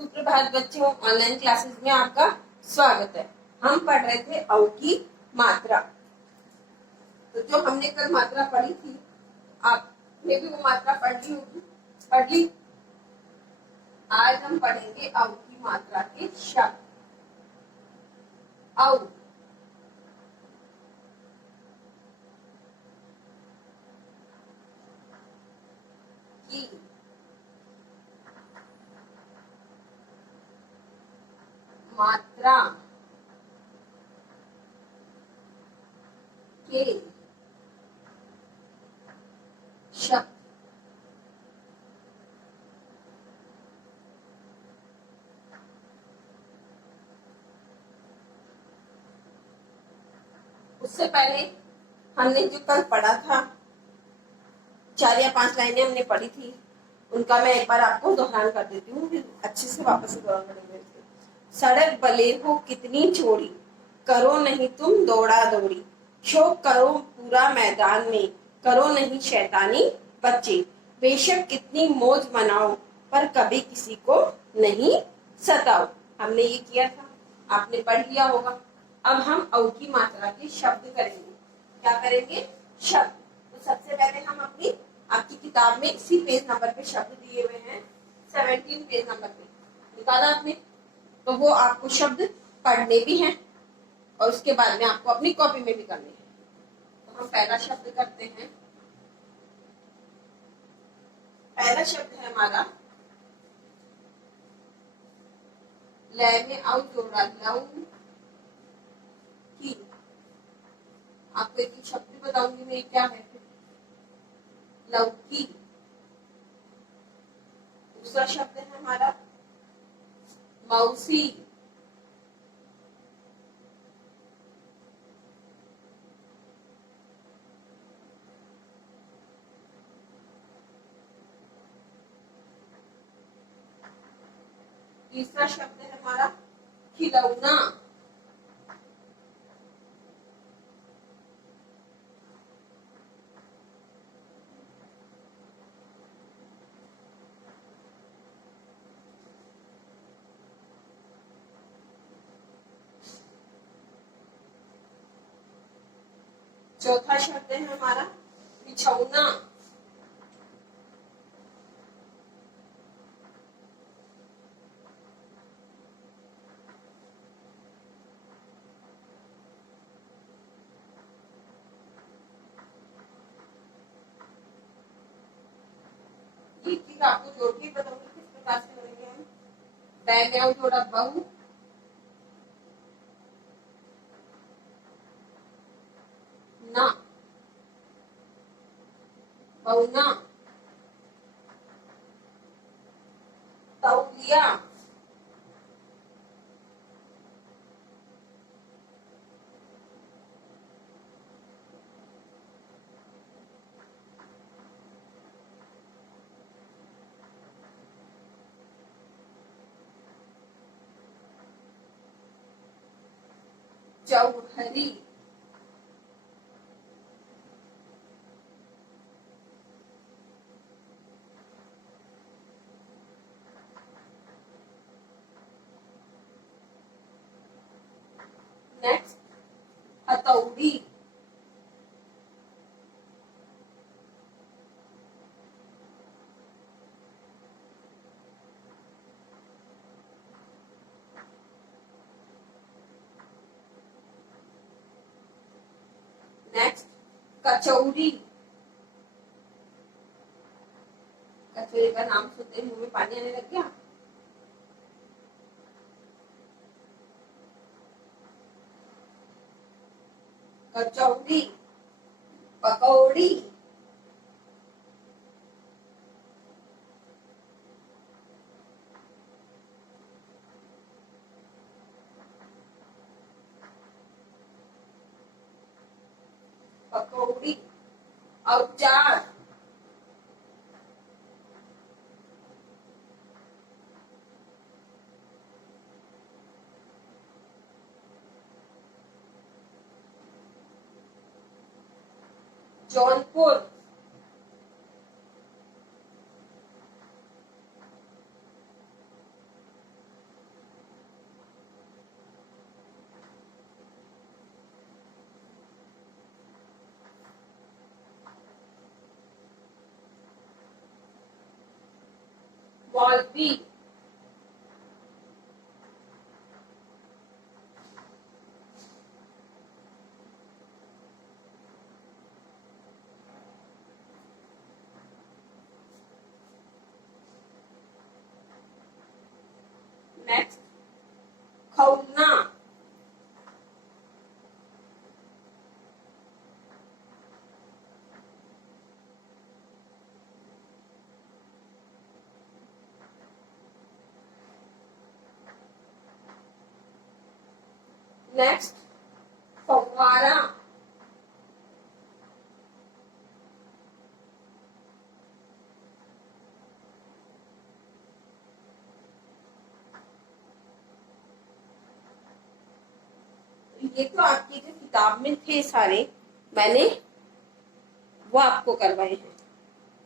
सुप्रभात बच्चों, online classes में आपका स्वागत है। हम पढ़ रहे थे अ की मात्रा। तो जो हमने कल मात्रा पढ़ी थी, आपने भी वो मात्रा पढ़ ली होगी। पढ़ ली। आज हम पढ़ेंगे अ की मात्रा के शब्द। अ की मात्रा के शब्द। उससे पहले हमने जो कल पढ़ा था, 4 या 5 लाइनें हमने पढ़ी थी, उनका मैं एक बार आपको दोहरान कर देती हूँ, फिर अच्छे से वापस से दोहरान करेंगे। सड़क भले हो कितनी चौड़ी, करो नहीं तुम दौड़ा दौड़ी, शौक करो पूरा मैदान में, करो नहीं शैतानी बच्चे, बेशक कितनी मौज मनाओ पर कभी किसी को नहीं सताओ। हमने ये किया था, आपने पढ़ लिया होगा। अब हम अ की मात्रा के शब्द करेंगे। क्या करेंगे? शब्द। तो सबसे पहले हम अपनी आपकी किताब में इसी पेज नंबर पे शब्द दिए हुए हैं, 17 पेज नंबर पे निकाला आपने। तो वो आपको शब्द पढ़ने भी हैं और उसके बाद में आपको अपनी कॉपी में भी करने हैं। तो हम पहला शब्द करते हैं। पहला शब्द है हमारा ल में आउ जोड़ा लऊ की। आपको एक शब्द बताऊंगी मैं, क्या है? लौकी। दूसरा शब्द है हमारा मौसी। तीसरा शब्द है हमारा खिलौना। चौथा शब्द है हमारा बिछौना। ये चीज आपको जोड़ के बताऊंगी किस प्रकार से करेंगे हम। बै में आउ जोड़ा बहु, ना बहुना, तौलिया, चौहरी। नेक्स्ट हथौड़ी। नेक्स्ट कचौड़ी। कचौड़ी का नाम सुनते मुंह में पानी आने लग गया। कचौड़ी, पकौड़ी, पकौड़ी, औजार, जौनपुर, कॉल्बी, नेक्स्ट खौलना, नेक्स्ट फव्वारा, ये तो आपकी जो किताब में थे सारे, मैंने वो आपको करवाए हैं।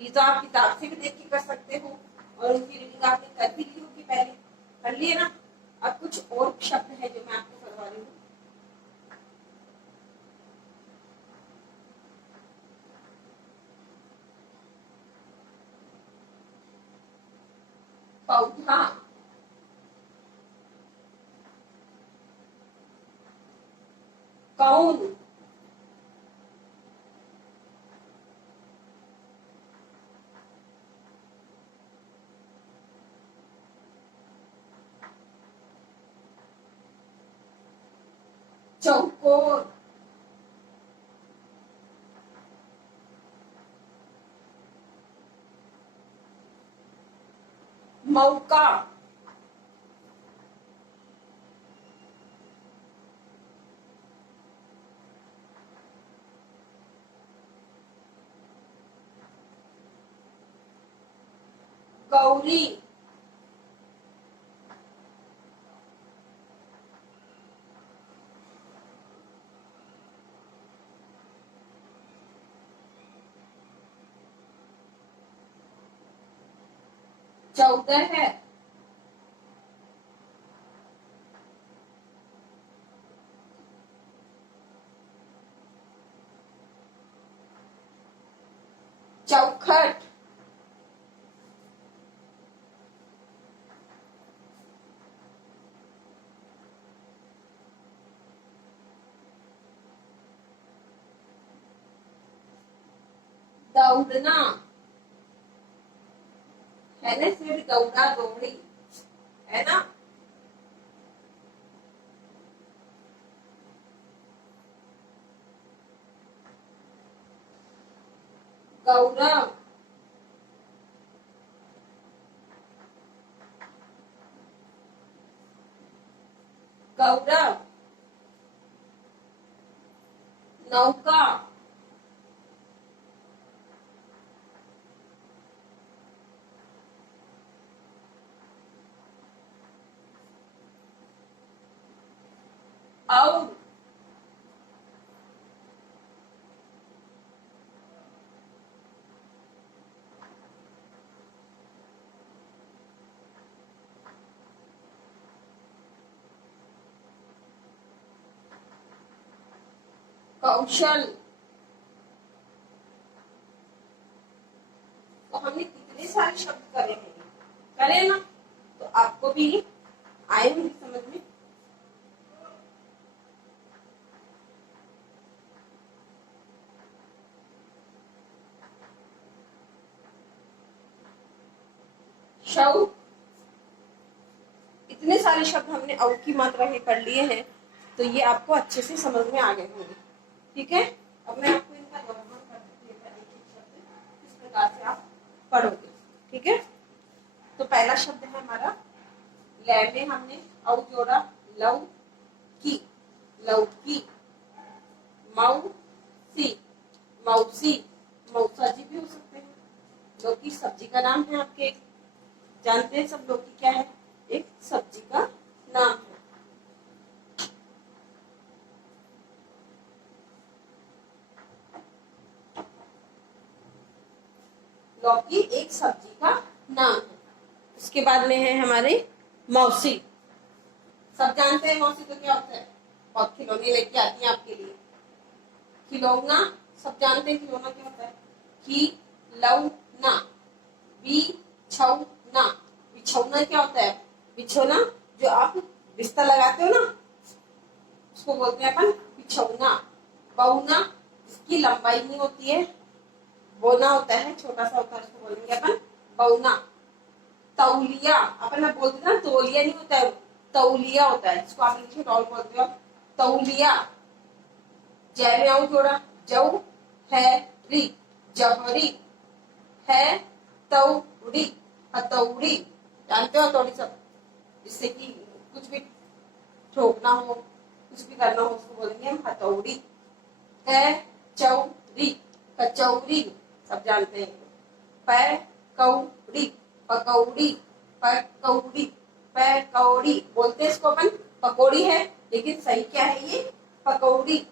ये तो आप किताब से भी देख के कर सकते हो और उनकी रीडिंग आपने कर भी ली होगी, पहले कर लिए ना। अब कुछ और शब्द है जो मैं आपको करवा रही हूँ। पौधा, कौन, चौकोर, मौका, गौरी, चौदह है, चौखट, दौड़ना है ना, सिर्फ दौड़ा दौड़ी है ना। गौरव, गौरव, नौका, और, कौशल। तो हमने कितने सारे शब्द करे हैं, करे ना, तो आपको भी आए होंगे समझ में। शौक, इतने सारे शब्द हमने औ की मात्रा के कर लिए हैं, तो ये आपको अच्छे से समझ में आ गए होंगे। ठीक है, अब मैं आपको इनका दोहरान कर देती हूँ, एक एक शब्द इस प्रकार से आप पढ़ोगे। ठीक है, तो पहला शब्द है हमारा, लै में हमने औ जोड़ा, लव की, लौकी, मौसी, मौसी, मौसा जी भी हो सकते हैं। लौकी सब्जी का नाम है आपके, जानते हैं सब लौकी क्या है, एक सब्जी का नाम है। लौकी एक सब्जी का नाम है। उसके बाद में है हमारे मौसी, सब जानते हैं मौसी तो क्या होता है, बहुत खिलौने लेके आती है आपके लिए। खिलौना, सब जानते हैं खिलौना क्या होता है, खिलौना, बिछौना, बिछौना क्या होता है? बिछौना जो आप बिस्तर लगाते हो ना, उसको बोलते हैं अपन बिछौना। बौना इसकी लंबाई नहीं होती है, बोना होता है, छोटा सा होता है, उसको बोलेंगे अपन बौना। तौलिया अपन आप बोलते हैं ना, तौलिया नहीं होता है, तौलिया होता है, जिसको आप इंग्लिश में टॉल बोलते हो। तौलिया जय में आऊं जोड़ा, जऊ है री, जहरी है तौड़ी, हथौड़ी जानते हो हथौड़ी सब, जिससे कि कुछ भी ठोकना हो, कुछ भी करना हो, उसको बोलेंगे हम हथौड़ी। है चौरी, कचौरी सब जानते हैं। पैकौड़ी, पकौड़ी, पकौड़ी, पैकौड़ी बोलते हैं इसको अपन, पकौड़ी है लेकिन सही क्या है ये, पकौड़ी।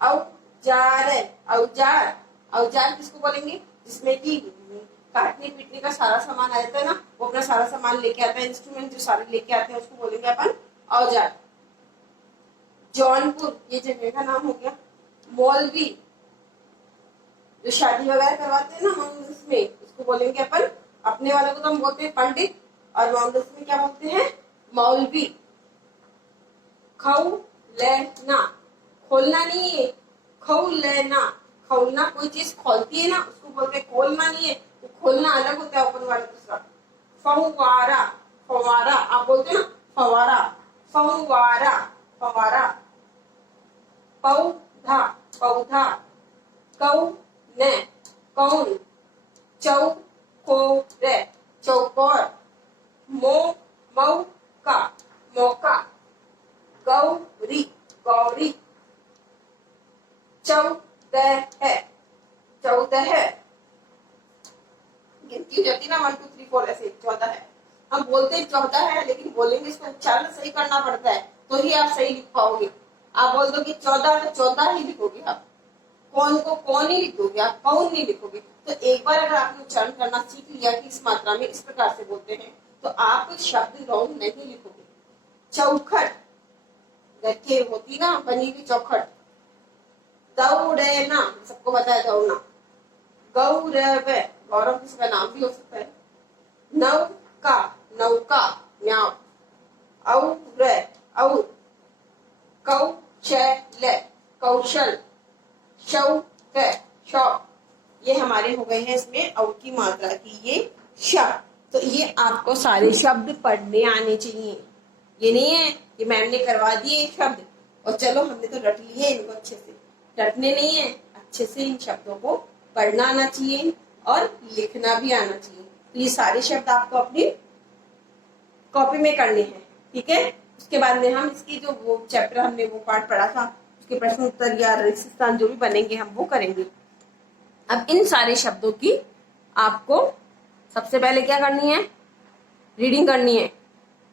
औजार, औजार, औजार किसको बोलेंगे? जिसमें कि काटने पीटने का सारा सामान आ जाता है ना, वो अपना सारा सामान लेके आता है, इंस्ट्रूमेंट जो सारे लेके आते हैं उसको बोलेंगे अपन औजार। जौनपुर ये जगह का नाम हो गया। मौलवी जो शादी वगैरह करवाते हैं ना मंगलस में, उसको बोलेंगे अपन, अपने वालों को तो हम बोलते हैं पंडित, और मंगलस में क्या बोलते हैं? मौलवी। खौलना, खोलना नहीं है, खौलना, खोलना कोई चीज खोलती है ना, उसको बोलते हैं खोलना नहीं है, वो खोलना अलग होता है ऊपर वाला दूसरा। फव्वारा, फव्वारा आप बोलते हैं ना, फव्वारा, फव्वारा, फव्वारा। पौधा, पौधा। कौन, कौन। चौकोर, चौकोर। मौका, मौका। गौरी, गौरी। चौदह, चौदह गिनती हो जाती है ना, 1 2 3 4 ऐसे 14 है। हम बोलते हैं 14 है, लेकिन बोलेंगे इसको उच्चारण सही करना पड़ता है, तो ही आप सही लिख पाओगे। आप बोल दो कि 14 तो 14 ही लिखोगे आप, कौन को कौन ही लिखोगे, आप कौन नहीं लिखोगे। तो एक बार अगर आपने उच्चारण करना सीख लिया कि इस मात्रा में इस प्रकार से बोलते हैं, तो आप शब्द रॉन्ग नहीं लिखोगे। चौखट रखे होती ना बनी हुई चौखट। दौड़ना सबको पता है, दौड़ना। गौरव, गौरव किसी का नाम भी हो सकता है। नौका, नौका, म्याऊ। और, और। कौशल, कौशल। शौक, शौक। ये हमारे हो गए हैं इसमें औ की मात्रा की ये शब्द। तो ये आपको सारे शब्द पढ़ने आने चाहिए, ये नहीं है कि मैम ने करवा दिए शब्द और चलो हमने तो रट लिए इनको अच्छे से। रटने नहीं है, अच्छे से इन शब्दों को पढ़ना आना चाहिए और लिखना भी आना चाहिए। तो ये सारे शब्द आपको अपनी कॉपी में करने हैं, ठीक है। उसके बाद में हम इसकी जो वो चैप्टर हमने वो पार्ट पढ़ा था, उसके प्रश्न उत्तर या स्थान जो भी बनेंगे हम वो करेंगे। अब इन सारे शब्दों की आपको सबसे पहले क्या करनी है? रीडिंग करनी है,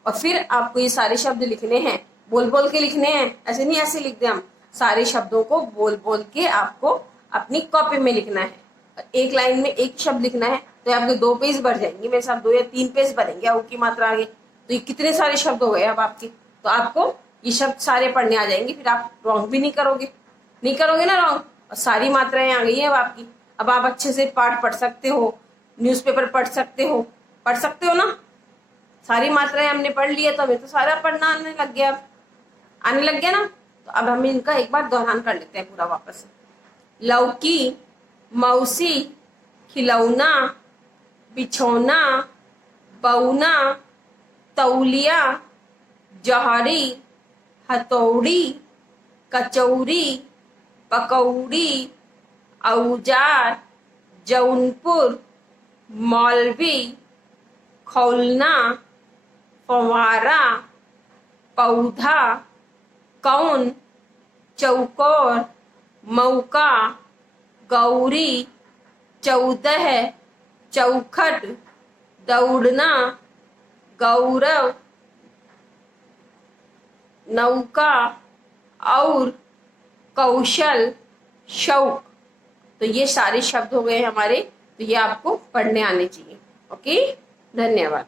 और फिर आपको ये सारे शब्द लिखने हैं, बोल बोल के लिखने हैं, ऐसे नहीं ऐसे लिख दे हम। सारे शब्दों को बोल बोल के आपको अपनी कॉपी में लिखना है। एक लाइन में एक शब्द लिखना है तो आपके 2 पेज बढ़ जाएंगे, मेरे साथ 2 या 3 पेज बनेंगे औ की मात्रा आगे। तो ये कितने सारे शब्द हो गए अब आपके, तो आपको ये शब्द सारे पढ़ने आ जाएंगे, फिर आप रॉन्ग भी नहीं करोगे, नहीं करोगे ना रॉन्ग। और सारी मात्राएं आ गई है अब आपकी, अब आप अच्छे से पाठ पढ़ सकते हो, न्यूज़पेपर पढ़ सकते हो ना। सारी मात्राएं हमने पढ़ ली है तो हमें तो सारा पढ़ना आने लग गया, आने लग गया ना। तो अब हम इनका एक बार दोहरान कर लेते हैं पूरा वापस से। लौकी, मौसी, खिलौना, बिछौना, बौना, तौलिया, जहरी, हथौड़ी, कचौरी, पकौड़ी, औजार, जौनपुर, मौलवी, खौलना, फव्वारा, पौधा, कौन, चौकोर, मौका, गौरी, 14, चौखट, दौड़ना, गौरव, नौका, और, कौशल, शौक। तो ये सारे शब्द हो गए हमारे, तो ये आपको पढ़ने आने चाहिए। ओके, धन्यवाद।